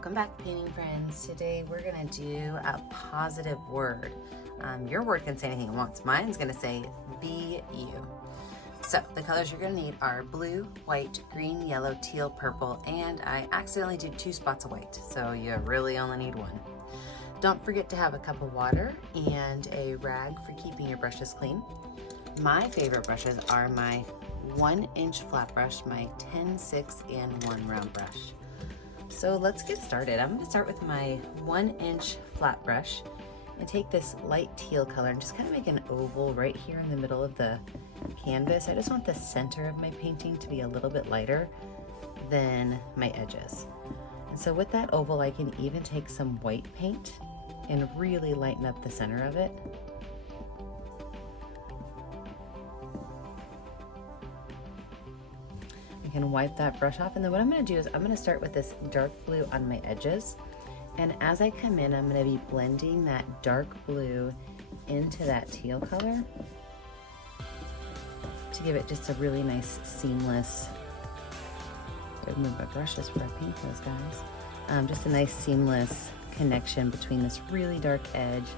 Welcome back, painting friends. Today we're gonna do a positive word. Your word can say anything it wants. Mine's gonna say be you. So the colors you're gonna need are blue, white, green, yellow, teal, purple, and I accidentally did 2 spots of white, so you really only need 1. Don't forget to have a cup of water and a rag for keeping your brushes clean. My favorite brushes are my 1-inch flat brush, my 10-6, and 1 round brush. So let's get started. I'm going to start with my 1-inch flat brush and take this light teal color and just kind of make an oval right here in the middle of the canvas. I just want the center of my painting to be a little bit lighter than my edges. And so with that oval, I can even take some white paint and really lighten up the center of it. I can wipe that brush off, and then what I'm going to do is I'm going to start with this dark blue on my edges, and as I come in, I'm going to be blending that dark blue into that teal color to give it just a really nice seamless, I've moved my brushes before I paint those guys, just a nice seamless connection between this really dark edge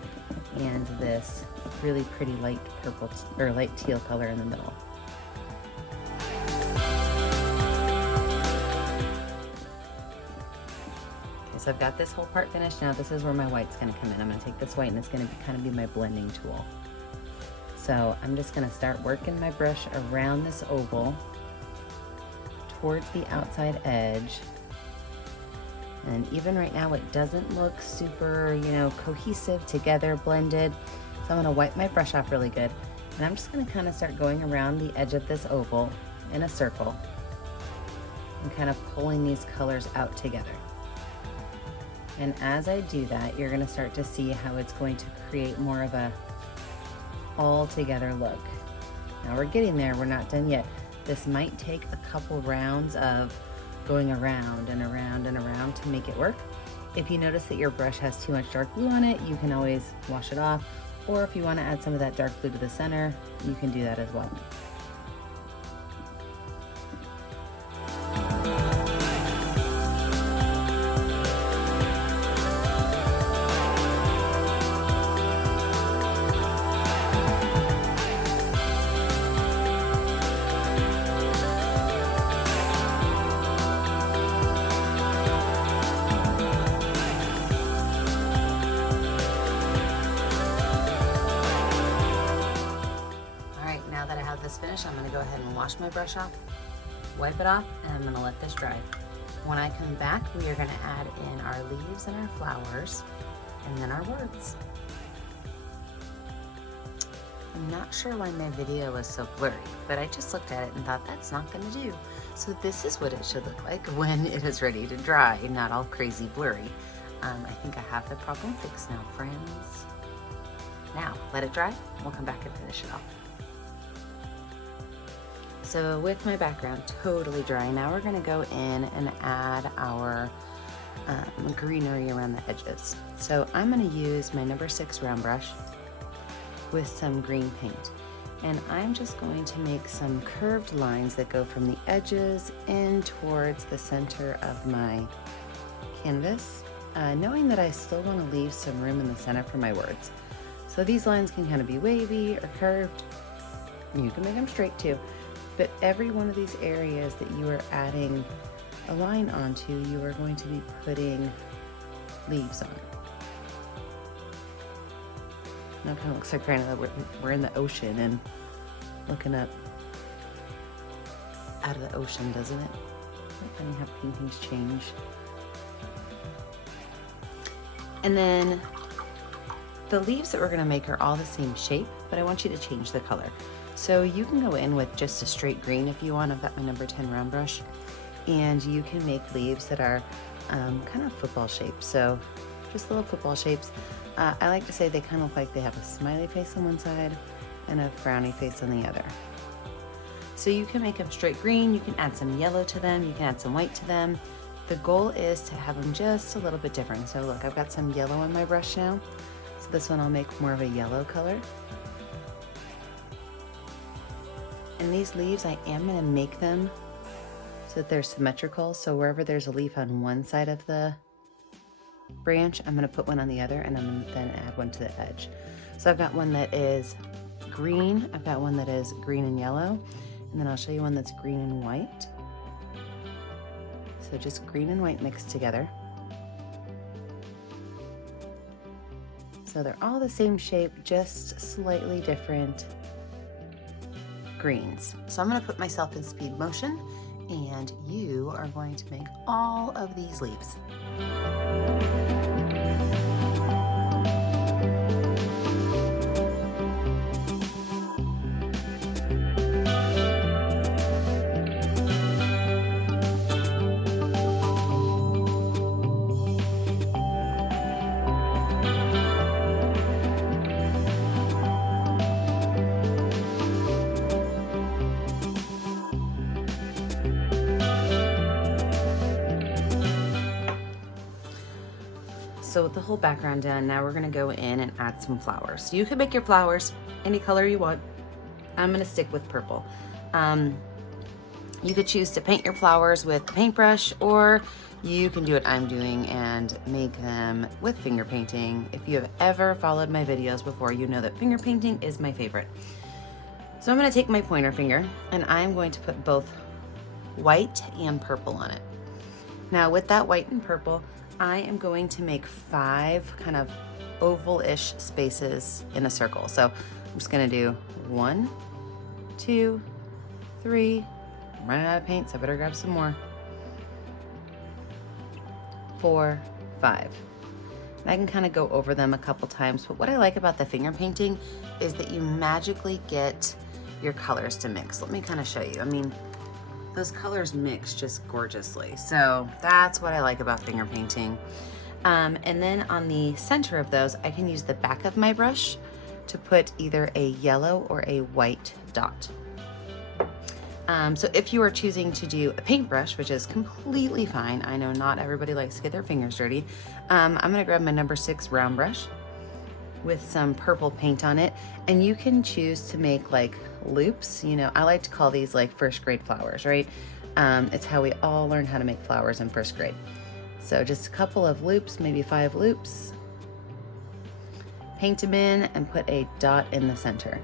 and this really pretty light purple or light teal color in the middle. So I've got this whole part finished. Now this is where my white's gonna come in. I'm gonna take this white and it's gonna kind of be my blending tool. So I'm just gonna start working my brush around this oval towards the outside edge. And even right now it doesn't look super, cohesive together, blended. So I'm gonna wipe my brush off really good. And I'm just gonna kind of start going around the edge of this oval in a circle and kind of pulling these colors out together. And as I do that, you're going to start to see how it's going to create more of a all together look. Now we're getting there, we're not done yet. This might take a couple rounds of going around and around and around to make it work. If you notice that your brush has too much dark blue on it, you can always wash it off. Or if you want to add some of that dark blue to the center, you can do that as well. This finish, I'm going to go ahead and wash my brush off, wipe it off, and I'm going to let this dry. When I come back, we are going to add in our leaves and our flowers, and then our words. I'm not sure why my video was so blurry, but I just looked at it and thought that's not going to do. So this is what it should look like when it is ready to dry, not all crazy blurry. I think I have the problem fixed now, friends. Now, let it dry, we'll come back and finish it off. So with my background totally dry, now we're going to go in and add our greenery around the edges. So I'm going to use my number 6 round brush with some green paint. And I'm just going to make some curved lines that go from the edges in towards the center of my canvas, knowing that I still want to leave some room in the center for my words. So these lines can kind of be wavy or curved. You can make them straight too. But every one of these areas that you are adding a line onto, you are going to be putting leaves on. Now it kind of looks like we're in the ocean and looking up out of the ocean, doesn't it? Isn't it funny how paintings change? And then the leaves that we're going to make are all the same shape, but I want you to change the color. So you can go in with just a straight green if you want. I've got my number 10 round brush, and you can make leaves that are kind of football shapes. So just little football shapes. I like to say they kind of look like they have a smiley face on one side and a frowny face on the other. So you can make them straight green, you can add some yellow to them, you can add some white to them. The goal is to have them just a little bit different. So look, I've got some yellow on my brush now. So this one I'll make more of a yellow color. And these leaves, I am going to make them so that they're symmetrical. So wherever there's a leaf on one side of the branch, I'm gonna put one on the other, and I'm gonna then add one to the edge. So I've got one that is green, I've got one that is green and yellow, and then I'll show you one that's green and white. So just green and white mixed together. So they're all the same shape, just slightly different greens. So I'm gonna put myself in speed motion, and you are going to make all of these leaves. So with the whole background done, now we're gonna go in and add some flowers. So you can make your flowers any color you want. I'm gonna stick with purple. You could choose to paint your flowers with the paintbrush, or you can do what I'm doing and make them with finger painting. If you have ever followed my videos before, you know that finger painting is my favorite. So I'm gonna take my pointer finger and I'm going to put both white and purple on it. Now with that white and purple, I am going to make 5 kind of oval-ish spaces in a circle. So I'm just gonna do 1, 2, 3, I'm running out of paint, so I better grab some more. 4, 5. And I can kind of go over them a couple times, but what I like about the finger painting is that you magically get your colors to mix. Let me kind of show you. I mean, those colors mix just gorgeously. So that's what I like about finger painting. And then on the center of those, I can use the back of my brush to put either a yellow or a white dot. So if you are choosing to do a paintbrush, which is completely fine, I know not everybody likes to get their fingers dirty, I'm gonna grab my number 6 round brush with some purple paint on it, and you can choose to make like loops. You know, I like to call these like first grade flowers, right? It's how we all learn how to make flowers in first grade. So just a couple of loops, maybe 5 loops, paint them in and put a dot in the center.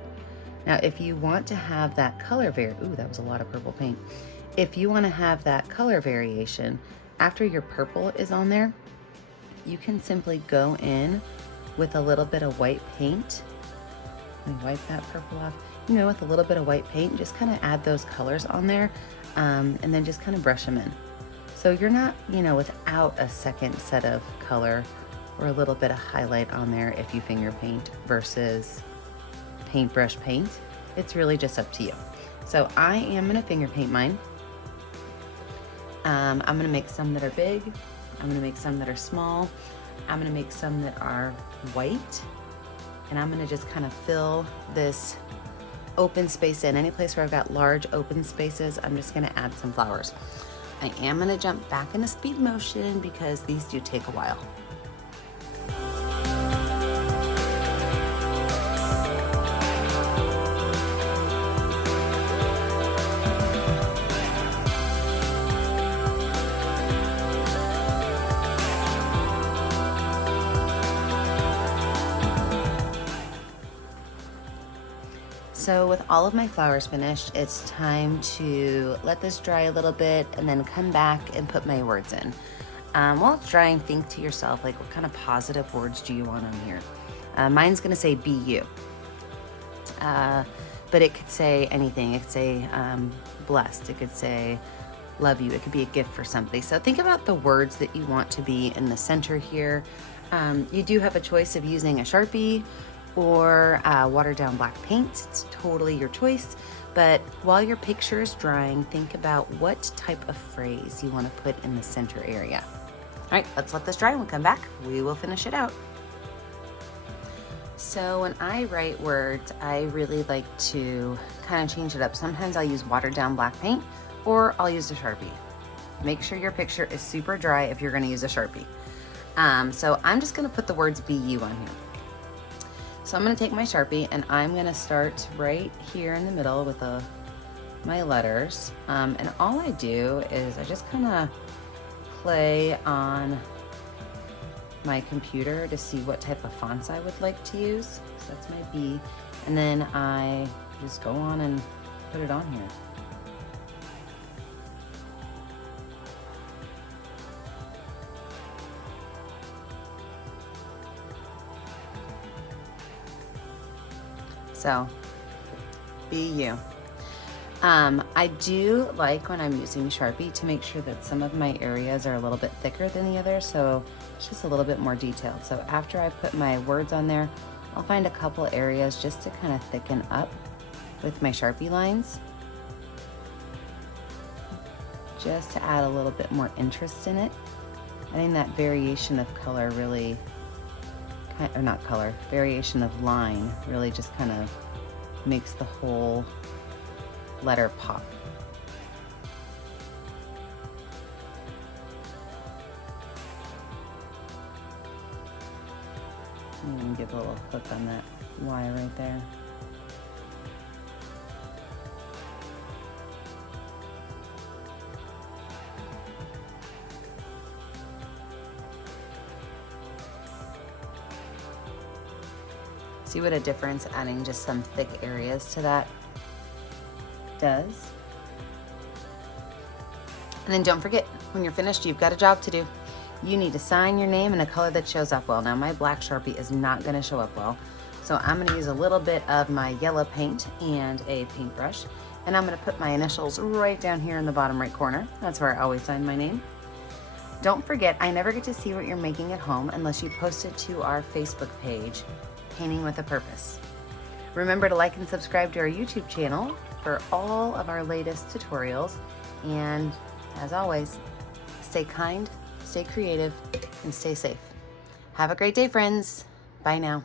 Now, if you want to have that color ooh, that was a lot of purple paint. If you want to have that color variation, after your purple is on there, you can simply go in with a little bit of white paint. Let me wipe that purple off. You know, with a little bit of white paint, just kind of add those colors on there, and then just kind of brush them in. So you're not, you know, without a second set of color or a little bit of highlight on there if you finger paint versus paintbrush paint. It's really just up to you. So I am gonna finger paint mine. I'm gonna make some that are big. I'm gonna make some that are small. I'm gonna make some that are white. And I'm gonna just kind of fill this open space in. Any place where I've got large open spaces, I'm just gonna add some flowers. I am gonna jump back into speed motion because these do take a while. So with all of my flowers finished, it's time to let this dry a little bit and then come back and put my words in. While it's drying, think to yourself, like, what kind of positive words do you want on here? Mine's gonna say be you. But it could say anything. It could say blessed. It could say love you. It could be a gift for somebody. So think about the words that you want to be in the center here. You do have a choice of using a Sharpie or watered down black paint. It's totally your choice. But while your picture is drying, think about what type of phrase you want to put in the center area. All right, let's let this dry. When we come back, we will finish it out. So when I write words, I really like to kind of change it up. Sometimes I'll use watered down black paint, or I'll use a Sharpie. Make sure your picture is super dry if you're gonna use a Sharpie. So I'm just gonna put the words be you on here. So I'm gonna take my Sharpie and I'm gonna start right here in the middle with my letters. And all I do is I just kind of play on my computer to see what type of fonts I would like to use. So that's my B. And then I just go on and put it on here. So, be you. I do like when I'm using Sharpie to make sure that some of my areas are a little bit thicker than the others, so it's just a little bit more detailed. So after I put my words on there, I'll find a couple areas just to kind of thicken up with my Sharpie lines, just to add a little bit more interest in it. I think that variation of color really, or not color, variation of line really just kind of makes the whole letter pop. I'm gonna give a little hook on that Y right there. See what a difference adding just some thick areas to that does. And then don't forget, when you're finished, you've got a job to do. You need to sign your name in a color that shows up well. Now my black Sharpie is not gonna show up well, so I'm gonna use a little bit of my yellow paint and a paintbrush, and I'm gonna put my initials right down here in the bottom right corner. That's where I always sign my name. Don't forget, I never get to see what you're making at home unless you post it to our Facebook page, Painting with a Purpose. Remember to like and subscribe to our YouTube channel for all of our latest tutorials. And as always, stay kind, stay creative, and stay safe. Have a great day, friends. Bye now.